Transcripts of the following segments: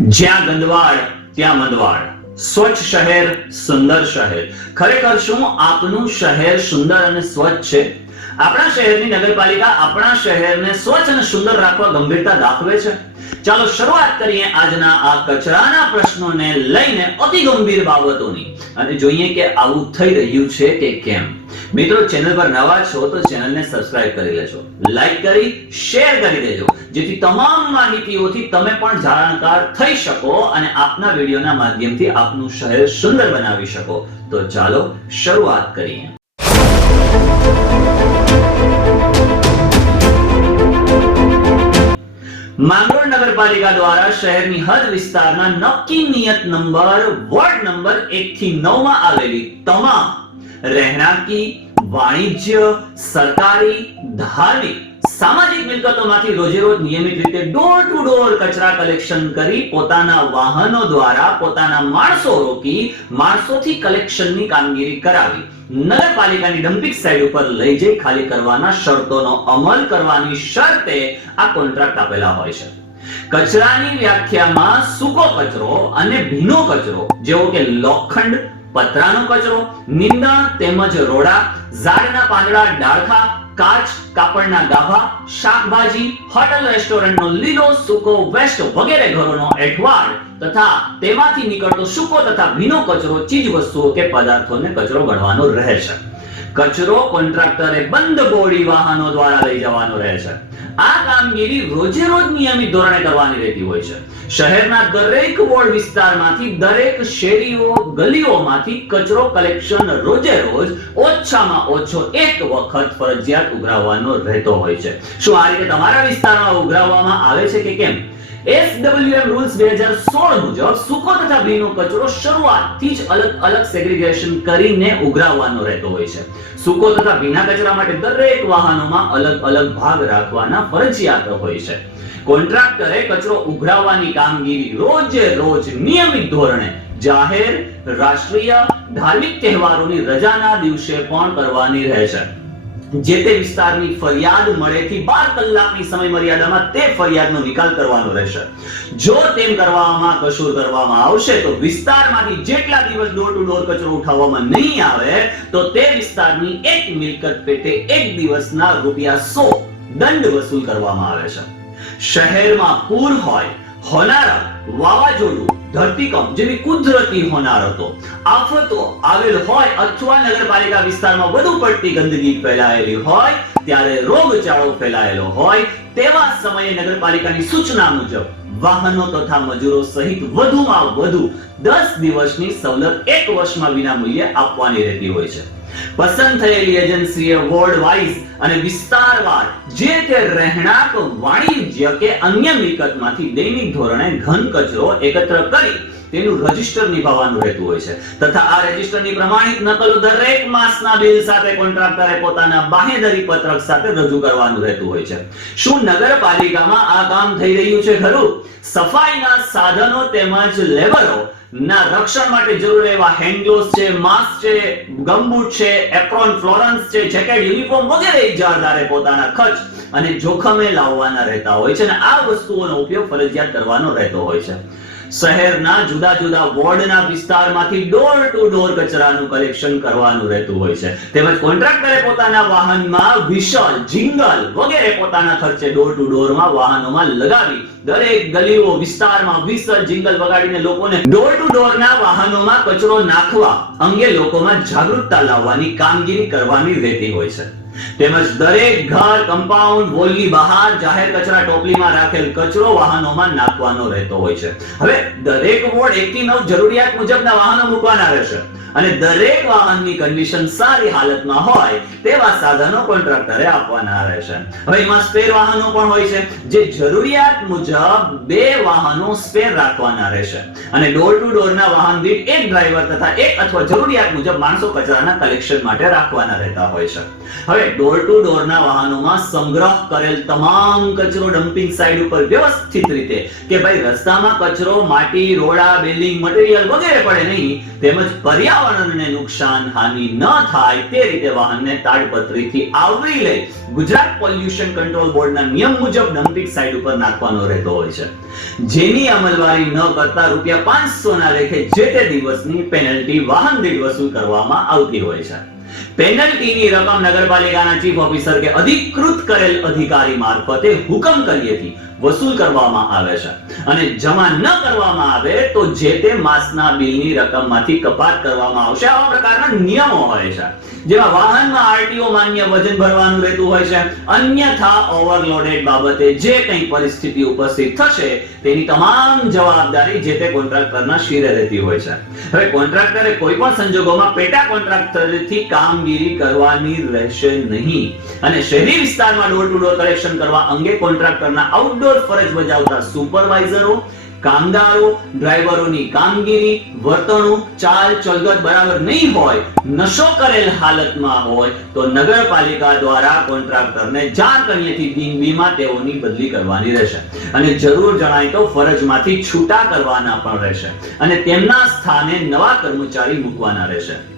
જ્યાં ગંદવાડ, ત્યાં મંદવાડ. સ્વચ્છ શહેર, સુંદર શહેર. ખરેખર શું આપનું શહેર સુંદર અને સ્વચ્છ છે? આપણા શહેરની નગરપાલિકા આપણા શહેરને સ્વચ્છ અને સુંદર રાખવા ગંભીરતા દાખવે છે? ચાલો શરૂઆત કરીએ આજના આ કચરાના પ્રશ્નોને લઈને અતિ ગંભીર બાબતોની. અને જોઈએ કે આવું થઈ રહ્યું છે કે કેમ. મિત્રો, ચેનલ પર નવા છો તો ચેનલને સબસ્ક્રાઇબ કરી લેજો લાઈક કરી, શેર કરી દેજો. જેથી તમામ માહિતીઓથી તમે પણ જાણકાર થઈ શકો અને આપના વિડીયોના માધ્યમથી આપનું શહેર સુંદર બનાવી શકો. તો ચાલો શરૂઆત કરીએ. માંગરોળ નગરપાલિકા દ્વારા શહેરની હદ વિસ્તારના નક્કી નિયત નંબર, વોર્ડ નંબર 1 થી 9 માં આવેલી તમામ રહેણાંકી, વાણિજ્ય, સરકારી, ધાર્મિક સામાજિક મિલકતોમાંથી રોજેરોજ નિયમિત રીતે ડોર ટુ ડોર કચરા કલેક્શન કરી પોતાના વાહનો દ્વારા પોતાના માણસો રોકી માણસોથી કલેક્શનની કામગીરી કરાવી. નગરપાલિકાની ડમ્પિંગ સાઇટ ઉપર લઈ જઈ ખાલી કરવાના શરતોનો અમલ કરવાની શરતે આ કોન્ટ્રાક્ટ આપેલા હોય છે. કચરાની વ્યાખ્યામાં સૂકો કચરો અને ભીનો કચરો, જેવો કે લોખંડ, પતરાનો કચરો, નિંદણ તેમજ રોડા, ઝાડના પાંદડા, ડાળખા કાચ, કાપડના ગાભા, શાકભાજી, હોટલ, રેસ્ટોરન્ટનો લીલો, સૂકો વેસ્ટ વગેરે ઘરોનો એઠવાડ તથા તેમાંથી નીકળતો સૂકો તથા ભીનો કચરો ચીજ વસ્તુઓ કે પદાર્થોને કચરો ગણવાનો રહે છે કચરો કોન્ટ્રાક્ટરે બંધ બોડી વાહનો દ્વારા લઈ જવાનો રહે છે. આ કામગીરી રોજે રોજ નિયમિત ધોરણે કરવાની રહેતી હોય છે. શહેરના દરેક વોર્ડ વિસ્તારમાંથી દરેક શેરીઓ, ગલીઓમાંથી કચરો કલેક્શન રોજે રોજ ઓછામાં ઓછો એક વખત ફરજિયાત ઉઘરાવવાનો રહેતો હોય છે. શું આ રીતે તમારા વિસ્તારમાં ઉઘરાવવામાં આવે છે કે કેમ? SWM રૂલ્સ 2016 મુજબ સૂકો તથા ભીનો કચરો શરૂઆતથી જ અલગ અલગ સેગ્રીગેશન કરીને ઉઘરાવવાનો રહેતો હોય છે. સૂકો તથા ભીના કચરા માટે દરેક વાહનોમાં અલગ અલગ ભાગ રાખવાના ફરજિયાત હોય છે. કોન્ટ્રાક્ટરે કચરો ઉઘરાવવાની કામગીરી રોજે રોજ નિયમિત ધોરણે જાહેર, રાષ્ટ્રીય, ધાર્મિક તહેવારોની રજાના દિવસે પણ કરવાની રહે છે જે તે વિસ્તારની ફરિયાદ મળેથી બાર કલાકની સમય મર્યાદામાં તે ફરિયાદનો નિકાલ કરવાનો રહેશે. જો તેમ કરવામાં કશું કરવામાં આવશે, તો વિસ્તારમાંથી જેટલા દિવસ ડોર ટુ ડોર કચરો ઉઠાવવામાં નહીં આવે, તો તે વિસ્તારની એક મિલકત પેટે એક દિવસના રૂપિયા સો દંડ વસૂલ કરવામાં આવે છે. શહેરમાં પૂર હોય હોનારા વાવાઝોડું ધરતીકંપ જેવી કુદરતી હોનારતો આફતો આવેલ હોય, અથવા નગરપાલિકા વિસ્તારમાં વધુ પડતી ગંદકી ફેલાયેલી હોય, ત્યારે રોગચાળો ફેલાયેલો હોય, તેવા સમયે નગરપાલિકાની સૂચના મુજબ વાહનો તથા મજૂરો સહિત વધુમાં વધુ દસ દિવસની સવલત એક વર્ષમાં વિના મૂલ્યે આપવાની રહેતી હોય છે. પસંદ થયેલી એજન્સીએ વોર્ડ વાઇઝ અને વિસ્તારવાર જે તે રહેણાંક વાણિજ્ય કે અન્ય મિલકતમાંથી દૈનિક ધોરણે ઘન કચરો એકત્ર કરી તેનું રજિસ્ટર નિભાવવાનું રહેતું હોય છે. તથા આ રજીસ્ટરની પ્રમાણિત નકલો દરેક માસના બિલ સાથે કોન્ટ્રાક્ટરે પોતાના બાહેધરી પત્રક સાથે રજૂ કરવાનું રહેતું હોય છે. શું નગરપાલિકામાં આ કામ થઈ રહ્યું છે ખરું? સફાઈના સાધનો તેમજ લેબરો ના રક્ષણ માટે જરૂર એવા હેન્ડગ્લોવ્સ છે માસ્ક છે, ગમબૂટ છે એપ્રોન ફ્લોરન્સ છે જેકેટ યુનિફોર્મ વગેરે ઇજારદારે પોતાના ખર્ચ અને જોખમે લાવવાના રહેતા હોય છે અને આ વસ્તુઓનો ઉપયોગ ફરજિયાત કરવાનો રહેતો હોય છે. શહેરના જુદા જુદા વોર્ડના વિસ્તારમાંથી ડોર ટુ ડોર કચરાનું કલેક્શન કરવાનું રહેતું હોય છે. તેમજ કોન્ટ્રાક્ટરે પોતાના વાહનમાં વિશલ જિંગલ વગેરે પોતાના ખર્ચે ડોર ટુ ડોરમાં વાહનોમાં લગાવી દરેક ગલીઓ વિસ્તારમાં વિસલ જિંગલ વગાડીને લોકોને ડોર ટુ ડોરના વાહનોમાં કચરો નાખવા અંગે લોકોમાં જાગૃતતા લાવવાની કામગીરી કરવાની રહેતી હોય છે. તેમજ દરેક ઘર કમ્પાઉન્ડ વોલની બહાર જાહેર કચરા ટોપલીમાં રાખેલ કચરો વાહનોમાં નાખવાનો રહેતો હોય છે. હવે દરેક વોર્ડ એક થી નવ જરૂરિયાત મુજબના વાહનો મૂકવાના રહેશે. અને દરેક વાહનની કન્ડિશન સારી હાલતમાં હોય, તેવા સાધનો કોન્ટ્રાક્ટરે આપવાના રહેશે હવે એમાં સ્પેર વાહનો પણ હોય છે. જે જરૂરિયાત મુજબ બે વાહનો સ્પેર રાખવાના રહેશે. અને ડોર ટુ ડોરના વાહન દીઠ એક ડ્રાઈવર તથા એક અથવા જરૂરિયાત મુજબ માણસો કચરાના કલેક્શન માટે રાખવાના રહેતા હોય છે. હવે ડોર ટુ ડોરના વાહનોમાં સંગ્રહ કરેલ તમામ કચરો ડમ્પિંગ સાઇટ ઉપર વ્યવસ્થિત રીતે કે ભાઈ રસ્તામાં કચરો, માટી, રોડા બિલ્ડિંગ મટીરીયલ વગેરે પડે નહીં, તેમજ પર્યાવરણ પર્યાવરણને નુકસાન, હાનિ ન થાય તે રીતે વાહનને તાડપત્રીથી આવરી લઈ ગુજરાત પોલ્યુશન કંટ્રોલ બોર્ડના નિયમ મુજબ ડમ્પિંગ સાઇટ ઉપર નાખવાનો રહેતો હોય છે. જેની અમલવારી ન કરતા રૂપિયા પાંચસો ના લેખે જે તે દિવસની પેનલ્ટી વાહન દીઠ વસૂલ કરવામાં આવતી હોય છે. પેનલ્ટીની રકમ નગરપાલિકાના ચીફ ઓફિસર કે અધિકૃત કરેલ અધિકારી મારફતે હુકમ કરીએથી વસૂલ કરવામાં આવે છે. અને જમા ન કરવામાં આવે તો જે તે માસના બિલની રકમમાંથી કપાત કરવામાં આવશે. આવા પ્રકારના નિયમો હોય છે. જેમાં વાહનમાં આરટીઓ માન્ય વજન ભરવાનું રહેતું હોય છે. અન્યથા ઓવરલોડેડ બાબતે જે કંઈ પરિસ્થિતિ ઉપસ્થિત થશે, તેની તમામ જવાબદારી જે તે કોન્ટ્રાક્ટરના શિરે રહેતી હોય છે. હવે કોન્ટ્રાક્ટરે કોઈ પણ સંજોગોમાં પેટા કોન્ટ્રાક્ટરથી કામગીરી કરવાની રહેશે નહીં. અને શહેરી વિસ્તારમાં ડોર ટુ ડોર કલેક્શન કરવા અંગે કોન્ટ્રાક્ટરના આઉટડોર ફરજ બજાવતા સુપરવાઇઝરો કામદારો ડ્રાઈવરોની કામગીરી, વર્તણૂક, ચાલ ચલગત બરાબર નહીં હોય, નશો કરેલ હાલતમાં હોય, તો નગરપાલિકા દ્વારા કોન્ટ્રાક્ટરને જાણ કરીએથી દિનબીમાં તેઓની બદલી કરવાની રહેશે. અને જરૂર જણાય તો ફરજમાંથી છૂટા કરવાના પણ રહેશે. અને તેમના સ્થાને નવા કર્મચારી મૂકવાના રહેશે.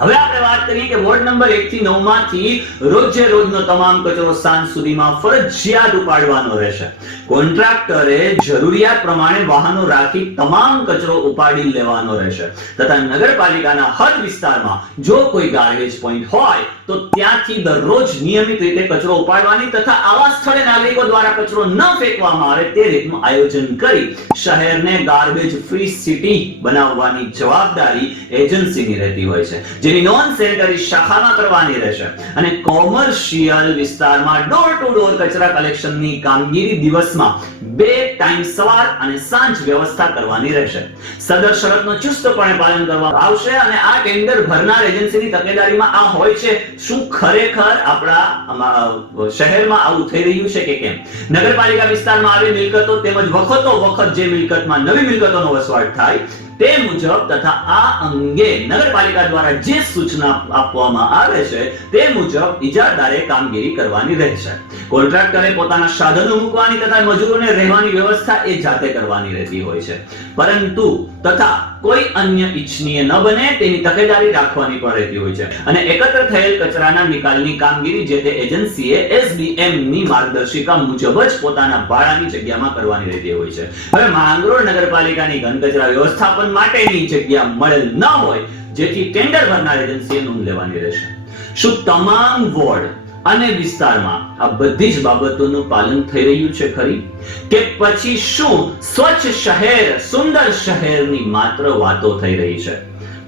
હવે આપણે વાત કરીએ કે વોર્ડ નંબર 1 થી 9 માંથી રોજે રોજનો તમામ કચરો સાંજ સુધીમાં ફરજિયાત ઉપાડવાનો રહેશે. કોન્ટ્રાક્ટરે જરૂરિયાત પ્રમાણે વાહનો રાખી તમામ કચરો ઉપાડી લેવાનો રહેશે. તથા નગરપાલિકાના હદ વિસ્તારમાં જો કોઈ ગાર્બેજ પોઈન્ટ હોય, તો ત્યાંથી દરરોજ નિયમિત રીતે કચરો ઉપાડવાની તથા આવા સ્થળે નાગરિકો દ્વારા કચરો ન ફેંકવામાં આવે તે રીતનું આયોજન કરી શહેરને ગાર્બેજ ફ્રી સિટી બનાવવાની જવાબદારી એજન્સીની રહેતી હોય છે. જેની નોન સેનેટરી શાખામાં કરવાની રહેશે. અને કોમર્શિયલ વિસ્તારમાં ડોર ટુ ડોર કચરા કલેક્શનની કામગીરી દિવસમાં બે ટાઈમ સવાર અને સાંજ વ્યવસ્થા કરવાની રહેશે. સદર શરતનું ચુસ્તપણે પાલન કરવામાં આવશે અને આ ટેન્ડર ભરનાર એજન્સીની તકેદારીમાં આ હોય છે. શું ખરેખર આપણા શહેરમાં આવું થઈ રહ્યું છે કે કેમ? નગરપાલિકા વિસ્તારમાં આવી મિલકતો તેમજ વખતો વખત જે મિલકતમાં નવી મિલકતોનો વસવાટ થાય તે મુજબ તથા આ અંગે નગરપાલિકા દ્વારા જે સૂચના આપવામાં આવે છે, તે મુજબ ઇજારદારે કામગીરી કરવાની રહેશે. કોન્ટ્રાક્ટરે પોતાના સાધનો મૂકવાની તથા મજૂરોને રહેવાની વ્યવસ્થા એ જાતે કરવાની રહેતી હોય છે. પરંતુ તથા કોઈ અન્ય ઈચ્છનીય ન બને તેની તકેદારી રાખવાની પણ રહેતી હોય છે. અને એકત્ર થયેલ કચરાના નિકાલની કામગીરી જે તે એજન્સીએ એસબીએમની માર્ગદર્શિકા મુજબ જ પોતાના ભાડાની જગ્યામાં કરવાની રહેતી હોય છે. હવે માંગરોળ નગરપાલિકાની ઘન કચરા વ્યવસ્થાપન માટેની જગ્યા મળેલ ન હોય, જેથી ટેન્ડર ભરનાર એજન્સીએ નોંધ લેવાની રહેશે. શું તમામ વોર્ડ અને વિસ્તારમાં આ બધી જ બાબતોનું પાલન થઈ રહ્યું છે ખરી? કે પછી શું સ્વચ્છ શહેર, સુંદર શહેરની માત્ર વાતો થઈ રહી છે?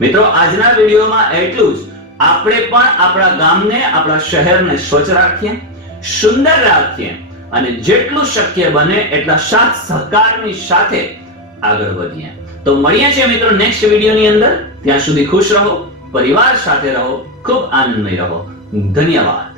મિત્રો, આજના વિડીયોમાં એટલું જ. આપણે પણ આપણા ગામને, આપણા શહેરને સ્વચ્છ રાખીએ, સુંદર રાખીએ અને જેટલું શક્ય બને એટલા સાથ સહકારની સાથે આગળ વધીએ. તો મળીએ છીએ મિત્રો નેક્સ્ટ વિડીયોની અંદર. ત્યાં સુધી ખુશ રહો, પરિવાર સાથે રહો, ખૂબ આનંદમય રહો. ધન્યવાદ.